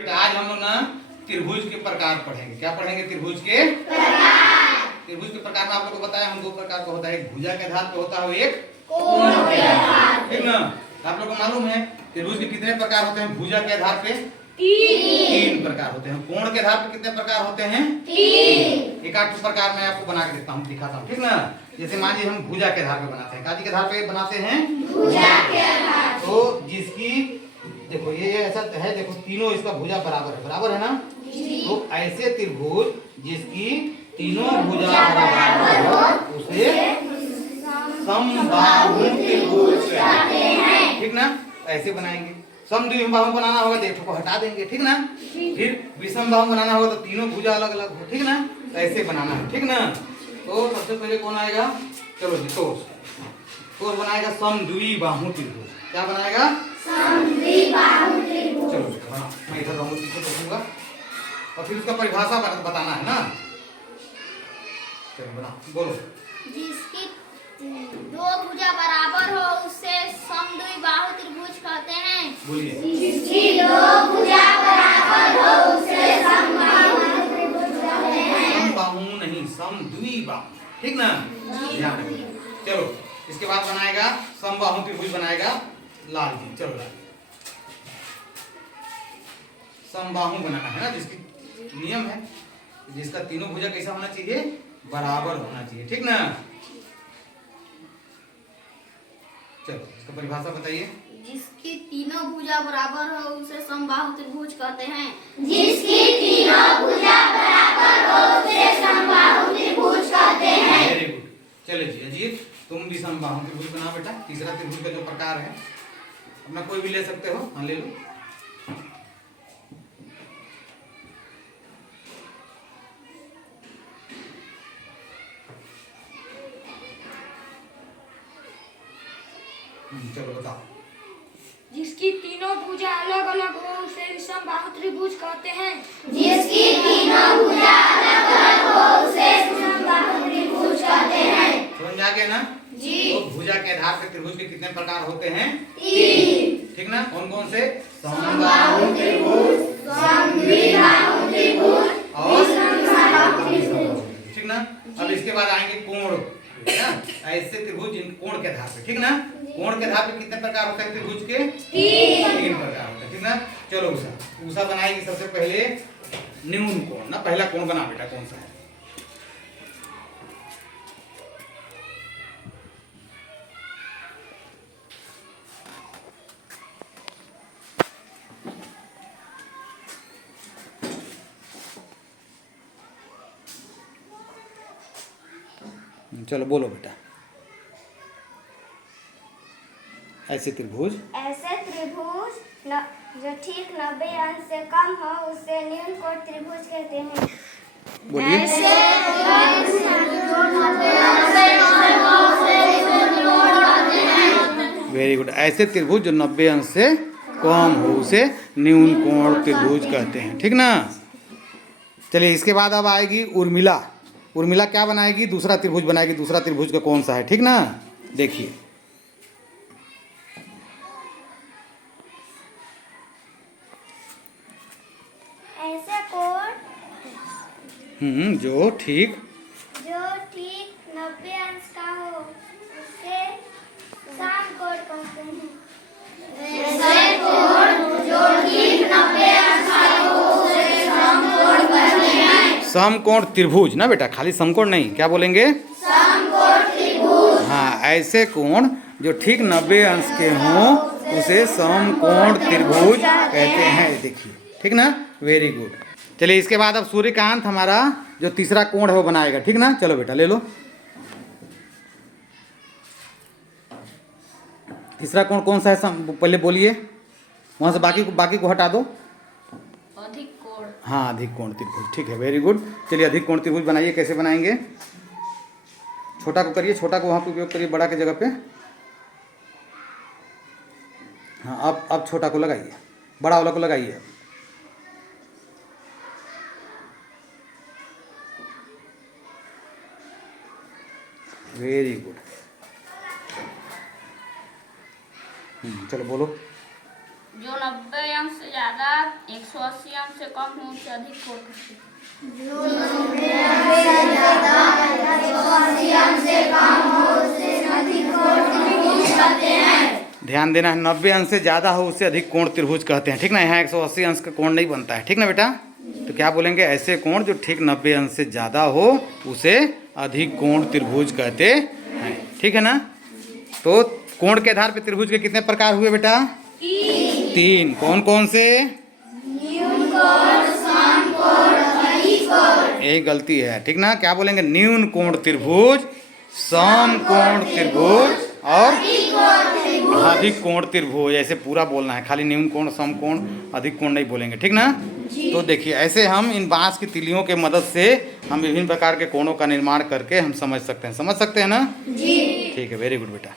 आज हम लोग ना त्रिभुज के प्रकार पढ़ेंगे। क्या पढ़ेंगे? त्रिभुज के प्रकार। त्रिभुज के प्रकार में आप लोग को बताया हम दो प्रकार का होता है, एक भुजा के आधार पे होता है, एक कोण के आधार पे। ठीक ना? आप लोग को मालूम है त्रिभुज के कितने प्रकार होते हैं? भुजा के आधार पे तीन प्रकार होते हैं। कोण के आधार पे कितने प्रकार होते हैं? तीन। एक आठ प्रकार मैं आपको बना के देता हूँ, दिखाता हूँ। ठीक ना? जैसे मान लीजिए हम भुजा के आधार पे बनाते हैं। काजी के आधार पे बनाते हैं? भुजा के आधार। तो जिसकी देखो ये ऐसा है, देखो तीनों इसका भुजा बराबर है ना? तो ऐसे त्रिभुज जिसकी तीनों भुजा बराबर हो उसे समबाहु त्रिभुज कहते हैं। ठीक ना? ऐसे बनाएंगे। समद्विबाहु बनाना होगा, देखो को हटा देंगे। ठीक ना? फिर विषमबाहु बनाना होगा तो तीनों भुजा अलग अलग हो। ठीक ना? ऐसे बनाना है। ठीक ना? तो सबसे पहले कौन आएगा? चलो जी, तो बनाएगा समद्विबाहु त्रिभुज। क्या बनाएगा? समद्विबाहु त्रिभुज। चलो मैं इधर रहूंगा, पीछे बैठूंगा और फिर उसका परिभाषा बताना है ना। चलो बना, बोलो। जिसकी दो भुजा बराबर हो उसे समद्विबाहु त्रिभुज कहते हैं। बोलिए। जिसकी दो भुजा बराबर हो उसे समबाहु त्रिभुज कहते हैं। समबाहु नहीं, समद्विबाहु। ठीक ना? ध्यान रखिए। चलो इसके बाद बनाएगा समबाहु त्रिभुज, बनाएगा लाल जी। चलो लाल, समबाहु बनाना है ना, जिसकी नियम है जिसका तीनों भुजा कैसा होना चाहिए? बराबर होना चाहिए। ठीक ना? चलो इसका परिभाषा बताइए। जिसकी तीनों भुजा बराबर हो उसे समबाहु त्रिभुज कहते हैं। जिसकी तीनों भुजा बराबर हो उसे समबाहु त्रिभुज कहते हैं। Very good. चलो जी अजीत, तुम भी समबाहु त्रिभुज बना बेटा। तीसरा त्रिभुज का जो प्रकार है अपना कोई भी ले सकते हो। हाँ ले लो। चलो बताओ। जिसकी तीनों भुजा अलग अलग हो उसे समबाहु त्रिभुज कहते हैं। जिसकी तीनों भुजा अलग अलग हो उसे समबाहु त्रिभुज कहते हैं। समझ आ गया ना? जी। तो भुजा के आधार पर त्रिभुज के कितने प्रकार होते हैं? तीन। ठीक ना? कौन कौन से? समबाहु त्रिभुज, समद्विबाहु त्रिभुज और विषमबाहु त्रिभुज। ठीक ना? अब इसके बाद आएंगे कोण। ना? ऐसे त्रिभुज जिन कोण के आधार पे। ठीक ना? कोण के आधार पे कितने प्रकार होते हैं त्रिभुज के? तीन प्रकार होते हैं। ठीक ना? चलो उषा बनाएगी सबसे पहले न्यून कोण ना। पहला कोण बना बेटा, कौन सा है? चलो बोलो बेटा। ऐसे त्रिभुज जो ठीक 90 अंश से कम हो उसे न्यून कोण त्रिभुज कहते हैं। बोलिए। Very good. ऐसे त्रिभुज जो 90 अंश से कम हो उसे न्यून कोण त्रिभुज कहते हैं। ठीक ना? चलिए इसके बाद अब आएगी उर्मिला। उर्मिला क्या बनाएगी? दूसरा त्रिभुज बनाएगी। दूसरा त्रिभुज का कौन सा है? ठीक ना? देखिए। ऐसे कोण जो ठीक 90 अंश का हो उसे समकोण कहते हैं। ऐसे कोण जो ठीक 90 अंश का हो उसे समकोण कहते हैं। समकोण त्रिभुज ना बेटा, खाली समकोण नहीं, क्या बोलेंगे? समकोण त्रिभुज। हाँ, ऐसे कोण जो ठीक 90 अंश के हों उसे समकोण त्रिभुज कहते हैं। देखिए। ठीक ना? Very good. चलिए इसके बाद अब सूर्यकांत हमारा जो तीसरा कोण है वो बनाएगा। ठीक ना? चलो बेटा ले लो। तीसरा कोण कौन सा है? पहले बोलिए, वहां से बाकी को हटा दो। अधिक कोण। हाँ, अधिक कोण त्रिभुज। ठीक है, वेरी गुड। चलिए अधिक कोण त्रिभुज बनाइए। कैसे बनाएंगे? छोटा को करिए, छोटा को वहाँ पे उपयोग करिए बड़ा की जगह पे। हाँ, अब छोटा को लगाइए, बड़ा वाला को लगाइए। Very good. चलो बोलो। जो 90 अंश से ज्यादा 180 अंश से कम हो उससे अधिक कोण कहते हैं। ध्यान देना है, 90 अंश से ज़्यादा हो उससे अधिक कोण त्रिभुज कहते हैं, ठीक ना। यहाँ 180 अंश का कोण नहीं बनता है, ठीक ना बेटा। तो क्या बोलेंगे, ऐसे कोण जो ठीक 90 अंश से ज़्यादा हो उसे अधिक कोण त्रिभुज कहते हैं, ठीक है ना। तो कोण के आधार पे त्रिभुज के कितने प्रकार हुए बेटा? 3। कौन कौन से? यही गलती है, ठीक ना। क्या बोलेंगे, न्यून कोण त्रिभुज, सम कोण त्रिभुज और अधिक कोण त्रिभुज। ऐसे पूरा बोलना है, खाली न्यून कोण, सम कोण, अधिक कोण नहीं बोलेंगे, ठीक ना। तो देखिए ऐसे हम इन बांस की तिलियों के मदद से हम विभिन्न प्रकार के कोणों का निर्माण करके हम समझ सकते हैं ना जी। ठीक है, वेरी गुड बेटा।